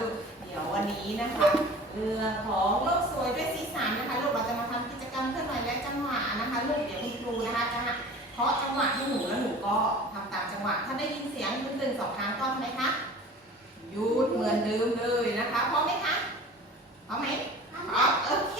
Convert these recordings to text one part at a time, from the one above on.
ลูก เดี๋ยววันนี้นะคะ เรื่องของโลกสวยด้วยสีสันนะคะลูกเราจะมาทำกิจกรรมเคลื่อนไหวและจังหวะนะคะลูกเดี๋ยวคุณครูนะคะจะเพราะจังหวะที่หนูแล้วหนูก็ทำตามจังหวะ ถ้าได้ยินเสียงคุณตื่นสองครั้งก็ช่ไหมคะยุดเหมือนเดิมเลยนะคะพร้อมไหมคะพร้อมไหมพร้อมโอเค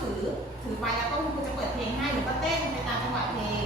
ถือถือไปแล้วก็คุณจะเปิดเพลงให้หรือก็เต้นไปตามจังหวะเพลง